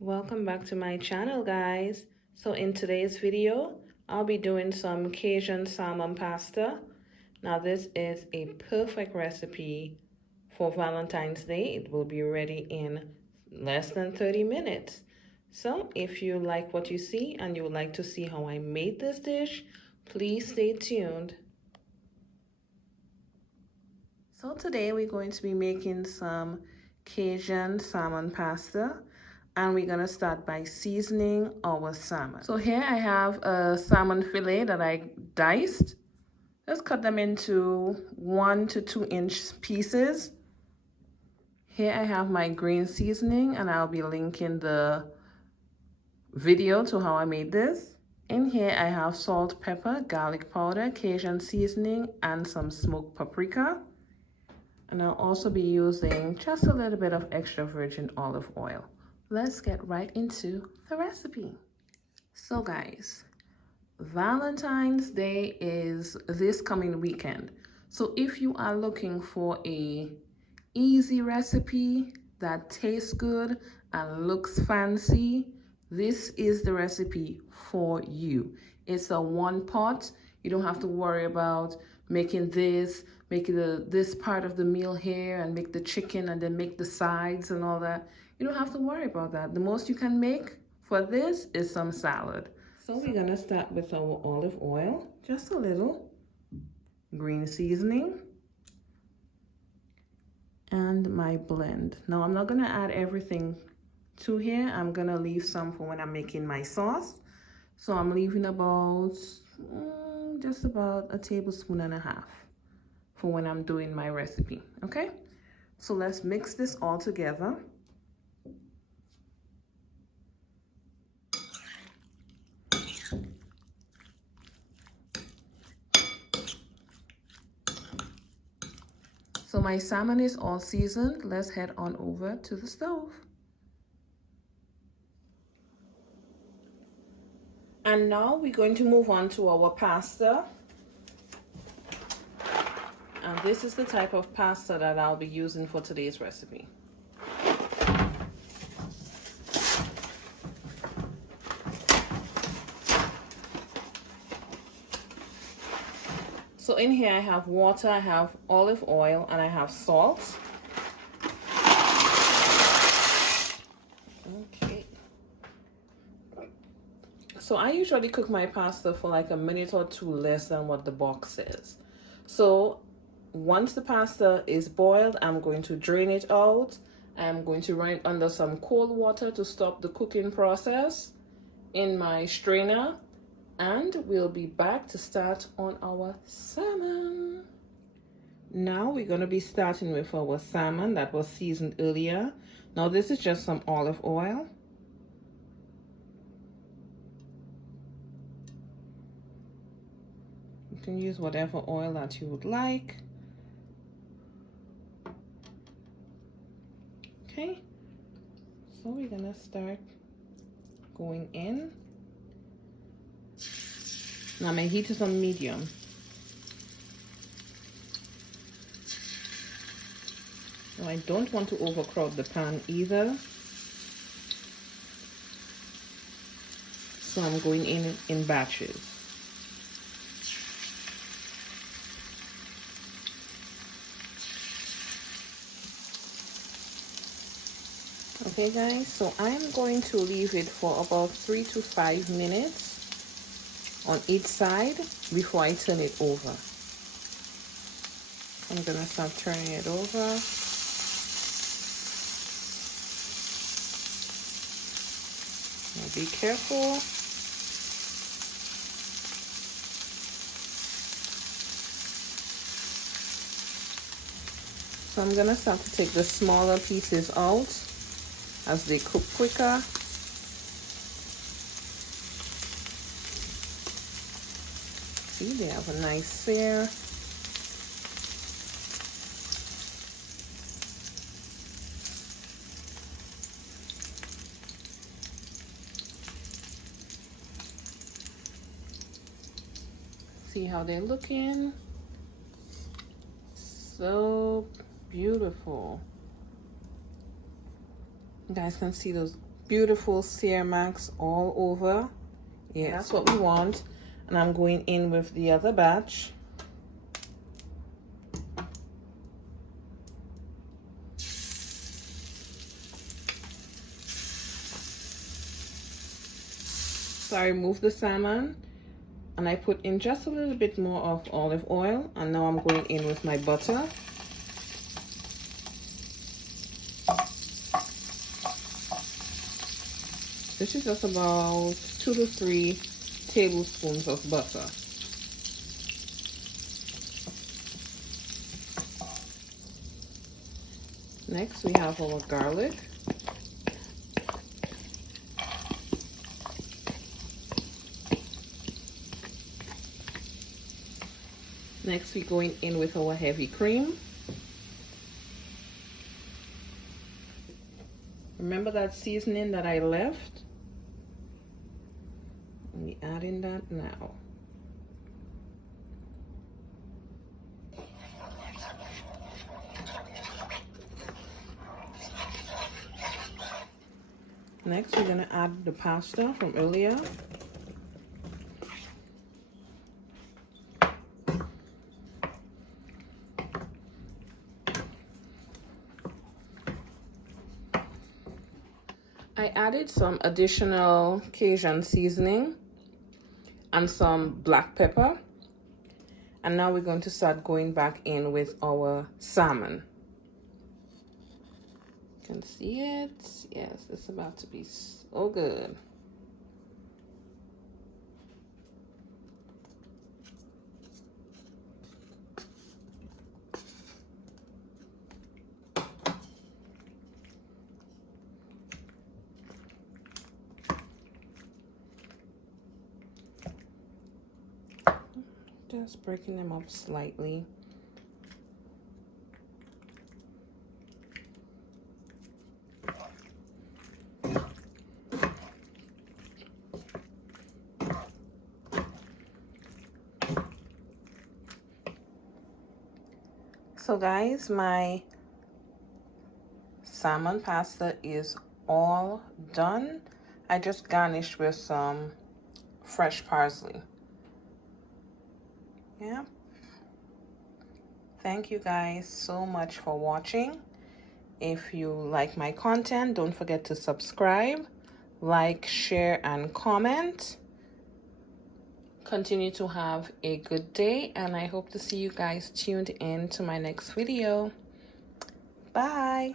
Welcome back to my channel, guys. So in today's video, I'll be doing some Cajun salmon pasta. Now this is a perfect recipe for Valentine's Day. It will be ready in less than 30 minutes. So if you like what you see and you would like to see how I made this dish, please stay tuned. So today we're going to be making some Cajun salmon pasta, and we're going to start by seasoning our salmon. So here I have a salmon fillet that I diced. Let's cut them into 1 to 2 inch pieces. Here I have my green seasoning, and I'll be linking the video to how I made this. In here I have salt, pepper, garlic powder, Cajun seasoning, and some smoked paprika. And I'll also be using just a little bit of extra virgin olive oil. Let's get right into the recipe. So guys, Valentine's Day is this coming weekend. So if you are looking for a easy recipe that tastes good and looks fancy, this is the recipe for you. It's a one pot. You don't have to worry about making this part of the meal here and make the chicken and then make the sides and all that. You don't have to worry about that. The most you can make for this is some salad. So we're gonna start with our olive oil, just a little, green seasoning, and my blend. Now I'm not gonna add everything to here. I'm gonna leave some for when I'm making my sauce. So I'm leaving about just about a tablespoon and a half for when I'm doing my recipe. Okay, so let's mix this all together. So my salmon is all seasoned. Let's head on over to the stove. And now we're going to move on to our pasta. And this is the type of pasta that I'll be using for today's recipe. So in here I have water, I have olive oil, and I have salt. Okay. So I usually cook my pasta for like a minute or two less than what the box says. So once the pasta is boiled, I'm going to drain it out. I'm going to run it under some cold water to stop the cooking process in my strainer. And we'll be back to start on our salmon. Now we're going to be starting with our salmon that was seasoned earlier. Now this is just some olive oil. You can use whatever oil that you would like. Okay, so we're gonna start going in. Now my heat is on medium. Now I don't want to overcrowd the pan either. So I'm going in batches. Okay guys, so I'm going to leave it for about 3 to 5 minutes on each side before I turn it over. I'm gonna start turning it over. Now be careful. So I'm gonna start to take the smaller pieces out as they cook quicker. See, they have a nice sear. See how they're looking? So beautiful. You guys can see those beautiful sear marks all over. Yeah, that's what we want. And I'm going in with the other batch. So I removed the salmon and I put in just a little bit more of olive oil, and now I'm going in with my butter. This is just about 2 to 3 tablespoons of butter. Next we have our garlic. Next we're going in with our heavy cream. Remember that seasoning that I left? We adding that now. Next, we're gonna add the pasta from earlier. I added some additional Cajun seasoning and some black pepper. And now we're going to start going back in with our salmon. You can see it. Yes, it's about to be so good. Just breaking them up slightly. So guys, my salmon pasta is all done. I just garnished with some fresh parsley. Yeah. Thank you guys so much for watching. If you like my content, don't forget to subscribe, like, share, and comment. Continue to have a good day, and I hope to see you guys tuned in to my next video. Bye.